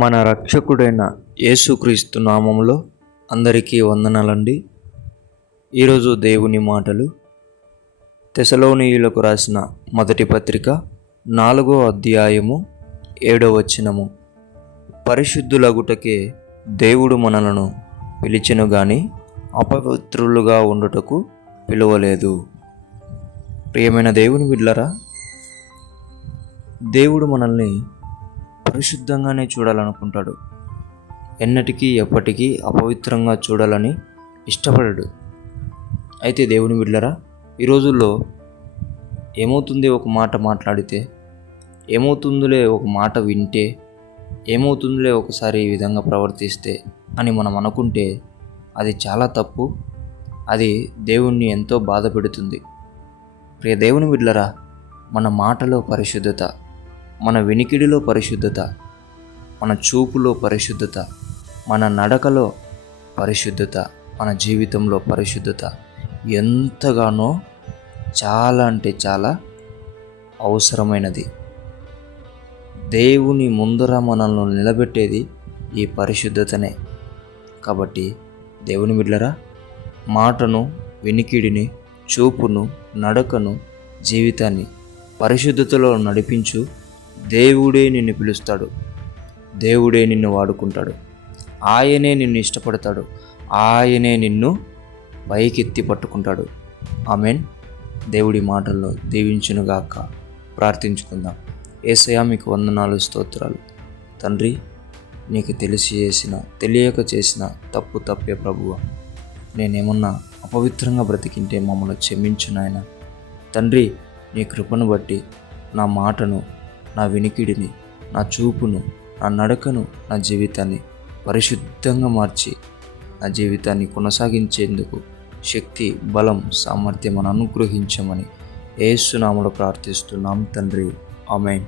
మన రక్షకుడైన యేసుక్రీస్తు నామములో అందరికీ వందనాలండి. ఈరోజు దేవుని మాటలు తెసలోనీయులకు రాసిన మొదటి పత్రిక 4వ అధ్యాయము 7వ వచనము. పరిశుద్ధులగుటకే దేవుడు మనలను పిలిచెను గాని అపవిత్రులుగా ఉండుటకు పిలువలేదు. ప్రియమైన దేవుని బిడ్డలారా, దేవుడు మనల్ని పరిశుద్ధంగానే చూడాలనుకుంటాడు. ఎన్నటికీ ఎప్పటికీ అపవిత్రంగా చూడాలని ఇష్టపడడు. అయితే దేవుని బిడ్డలారా, ఈ రోజుల్లో ఏమవుతుంది, ఒక మాట మాట్లాడితే ఏమవుతుందిలే, ఒక మాట వింటే ఏమవుతుందిలే, ఒకసారి ఈ విధంగా ప్రవర్తిస్తే అని మనం అనుకుంటే అది చాలా తప్పు. అది దేవుణ్ణి ఎంతో బాధ పెడుతుంది. ప్రియ దేవుని బిడ్డలారా, మన మాటలో పరిశుద్ధత, మన వినికిడిలో పరిశుద్ధత, మన చూపులో పరిశుద్ధత, మన నడకలో పరిశుద్ధత, మన జీవితంలో పరిశుద్ధత ఎంతగానో చాలా అంటే చాలా అవసరమైనది. దేవుని ముందర మనల్ని నిలబెట్టేది ఈ పరిశుద్ధతనే. కాబట్టి దేవుని బిడ్డలారా, మాటను, వినికిడిని, చూపును, నడకను, జీవితాన్ని పరిశుద్ధతలో నడిపించు. దేవుడే నిన్ను పిలుస్తాడు, దేవుడే నిన్ను వాడుకుంటాడు, ఆయనే నిన్ను ఇష్టపడతాడు, ఆయనే నిన్ను పైకెత్తి పట్టుకుంటాడు. ఆమేన్. దేవుడి మాటల్లో దీవించునుగాక. ప్రార్థించుకుందాం. యేసయ్యా, మీకు వందనాలు, స్తోత్రాలు. తండ్రి, నీకు తెలియక చేసిన తప్పే ప్రభువా. నేనేమన్నా అపవిత్రంగా బ్రతికింటే మమ్మల్ని క్షమించు నాయన. తండ్రి, నీ కృపను బట్టి నా మాటను, నా వినికిడిని, నా చూపును, నా నడకను, నా జీవితాన్ని పరిశుద్ధంగా మార్చి నా జీవితాన్ని కొనసాగించేందుకు శక్తి, బలం, సామర్థ్యం అనుగ్రహించమని యేసు నామములో ప్రార్థిస్తున్నాం తండ్రి. ఆమేన్.